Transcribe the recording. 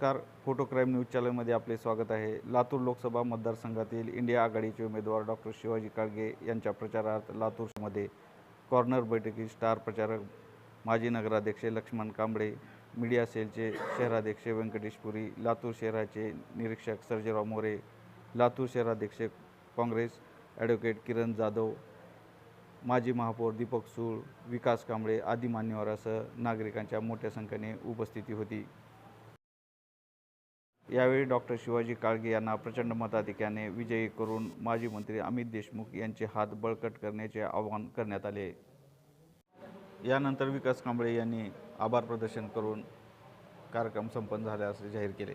Photo crime news चॅनलमध्ये आपले स्वागत आहे. लातूर लोकसभा मतदारसंघातील इंडिया आघाडीचे उमेदवार डॉक्टर शिवाजी काळगे यांच्या प्रचारार्थ लातूरमध्ये कॉर्नर बैठकीत स्टार प्रचारक माजी नगराध्यक्ष लक्ष्मण कांबळे मीडिया सेलचे शहराध्यक्ष व्यंकटेश पुरी लातूर शहराचे निरीक्षक सर्जेराव मोरे लातूर शहराध्यक्ष काँग्रेस ॲडव्होकेट किरण जाधव माजी महापौर दीपक सूळ विकास कांबळे आदी मान्यवरासह नागरिकांच्या मोठ्या संख्येने उपस्थिती होती. यावेळी डॉक्टर शिवाजी काळगे यांना प्रचंड मताधिक्याने विजयी करून माजी मंत्री अमित देशमुख यांचे हात बळकट करण्याचे आवाहन करण्यात आले. यानंतर विकास कांबळे यांनी आभार प्रदर्शन करून कार्यक्रम संपन्न झाल्याचे जाहीर केले.